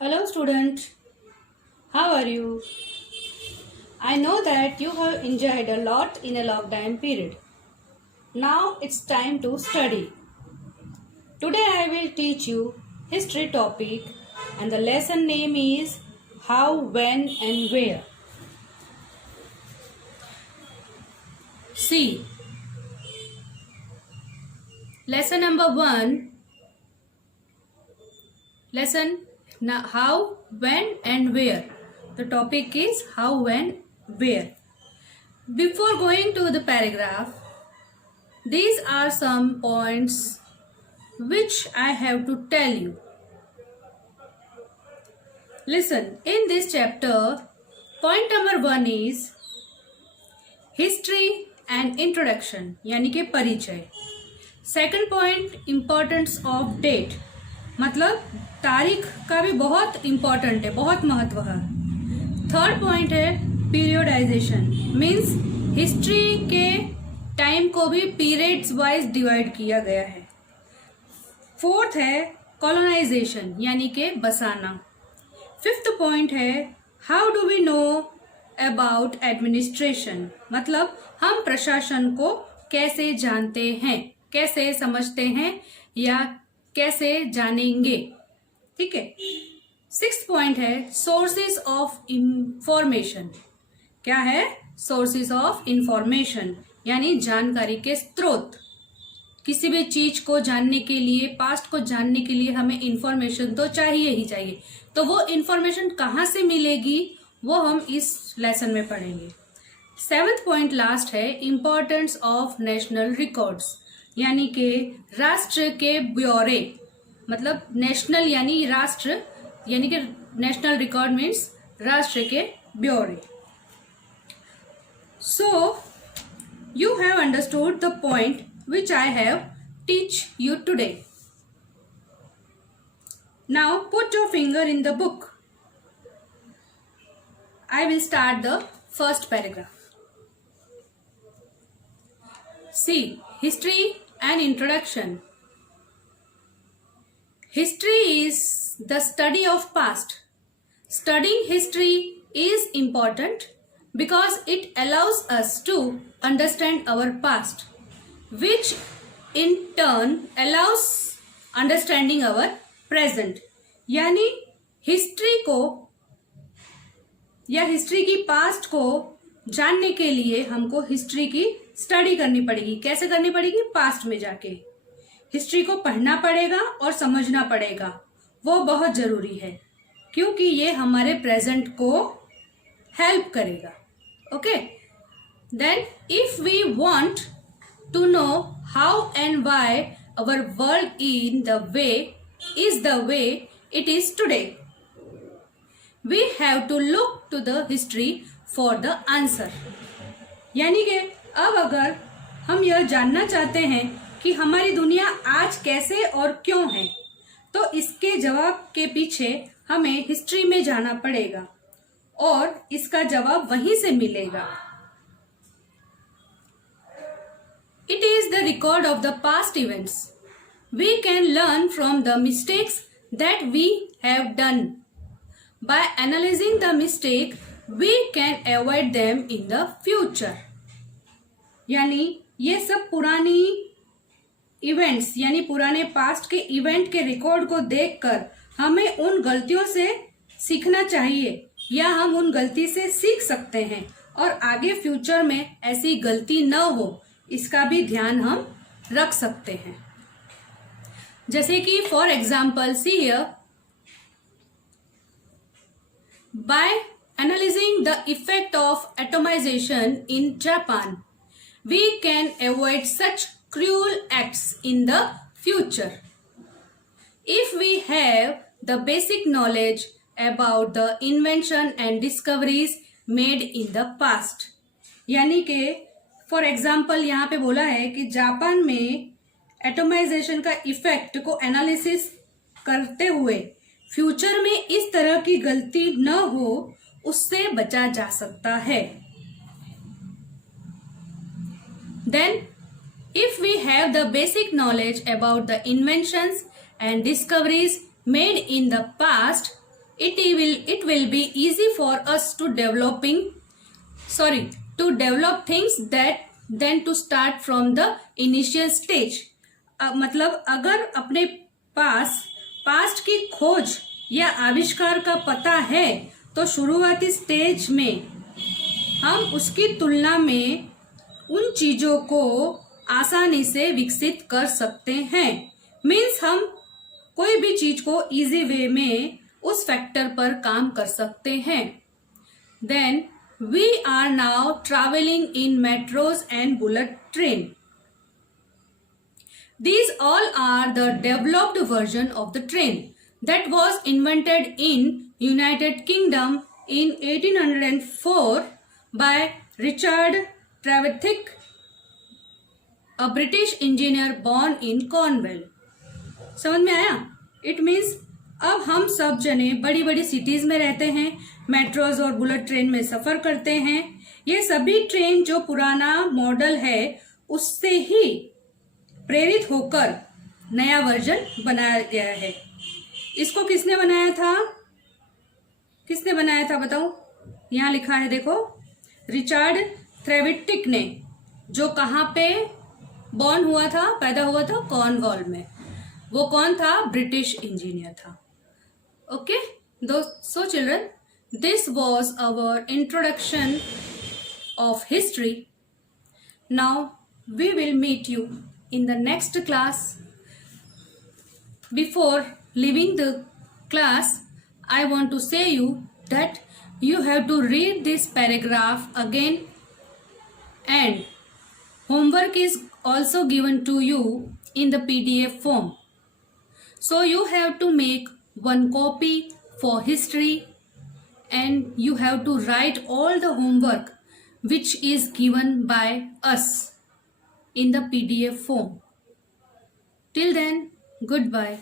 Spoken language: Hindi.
Hello, student. How are you? I know that you have enjoyed a lot in a lockdown period. Now it's time to study. Today I will teach you history topic and the lesson name is how, when and where. See, lesson number 1. Lesson how, when and where. The topic is how, when, where. Before going to the paragraph, these are some points which I have to tell you. Listen, in this chapter, point number 1 is history and introduction, यानी कि परिचय. Second point, importance of date, मतलब तारीख का भी बहुत इम्पोर्टेंट है, बहुत महत्व है. थर्ड पॉइंट है पीरियडाइजेशन, मीन्स हिस्ट्री के टाइम को भी पीरियड्स वाइज डिवाइड किया गया है. फोर्थ है कॉलोनाइजेशन, यानी कि बसाना. फिफ्थ पॉइंट है how do we know about administration, मतलब हम प्रशासन को कैसे जानते हैं, कैसे समझते हैं या कैसे जानेंगे. ठीक है. सिक्स्थ पॉइंट है सोर्सेस ऑफ इंफॉर्मेशन. क्या है? सोर्सेस ऑफ इंफॉर्मेशन, यानी जानकारी के स्रोत. किसी भी चीज को जानने के लिए, पास्ट को जानने के लिए हमें इंफॉर्मेशन तो चाहिए ही चाहिए. तो वो इंफॉर्मेशन कहाँ से मिलेगी वो हम इस लेसन में पढ़ेंगे. सेवेंथ पॉइंट लास्ट है इंपॉर्टेंस ऑफ नेशनल रिकॉर्ड्स, यानी कि राष्ट्र के ब्यौरे, मतलब नेशनल यानी राष्ट्र, यानी कि नेशनल रिकॉर्ड मीन्स राष्ट्र के ब्यौरे. सो you have understood the point which I have teach you today. Now put your finger in the book. I will start the first paragraph. See, history and introduction. History is the study of past. Studying history is important because it allows us to understand our past, which in turn allows understanding our present. यानी हिस्ट्री को या हिस्ट्री की पास्ट को जानने के लिए हमको हिस्ट्री की स्टडी करनी पड़ेगी. कैसे करनी पड़ेगी? पास्ट में जाके हिस्ट्री को पढ़ना पड़ेगा और समझना पड़ेगा. वो बहुत जरूरी है क्योंकि ये हमारे प्रेजेंट को हेल्प करेगा. Okay. Then if we want to know how and why our world in the way is the way it is today, we have to look to the history for the answer. यानी कि अब अगर हम यह जानना चाहते हैं कि हमारी दुनिया आज कैसे और क्यों है, तो इसके जवाब के पीछे हमें हिस्ट्री में जाना पड़ेगा और इसका जवाब वहीं से मिलेगा. It is the record of the past events. We can learn from the mistakes that we have done. By analyzing the mistake, we can avoid them in the future. यानी ये सब पुरानी इवेंट्स, यानी पुराने पास्ट के इवेंट के रिकॉर्ड को देखकर हमें उन गलतियों से सीखना चाहिए या हम उन गलती से सीख सकते हैं और आगे फ्यूचर में ऐसी गलती न हो इसका भी ध्यान हम रख सकते हैं. जैसे कि for example see here, by analysing the effect of atomisation in Japan we can avoid such cruel acts in the future. If we have the basic knowledge about the invention and discoveries made in the past. यानी कि फॉर एग्जाम्पल यहाँ पे बोला है कि जापान में एटोमाइजेशन का इफेक्ट को एनालिसिस करते हुए फ्यूचर में इस तरह की गलती न हो उससे बचा जा सकता है. Then if we have the basic knowledge about the inventions and discoveries made in the past, it will be easy for us to develop things that then to start from the initial stage. मतलब अगर अपने पास पास्ट की खोज या आविष्कार का पता है तो शुरुआती स्टेज में हम उसकी तुलना में उन चीजों को आसानी से विकसित कर सकते हैं. मीन्स हम कोई भी चीज को इजी वे में उस फैक्टर पर काम कर सकते हैं. Then we are now travelling in metros and bullet train. These all are the developed version of the train that was invented in United Kingdom in 1804 by Richard Trevithick, a British engineer born in Cornwall. समझ में आया? It means अब हम सब जने बड़ी बड़ी सिटीज में रहते हैं, मेट्रोज और बुलेट ट्रेन में सफर करते हैं. ये सभी ट्रेन जो पुराना मॉडल है उससे ही प्रेरित होकर नया वर्जन बनाया गया है. इसको किसने बनाया था बताओ? यहाँ लिखा है देखो, रिचर्ड थ्रेविटिक ने, जो कहाँ पे पैदा हुआ था कॉर्नवॉल में. वो कौन था? ब्रिटिश इंजीनियर था. Okay so children, this was our introduction of history. Now we will meet you in the next class. Before leaving the class, I want to say you that you have to read this paragraph again, and homework is also given to you in the PDF form. So you have to make one copy for history, and you have to write all the homework which is given by us in the PDF form. Till then, goodbye.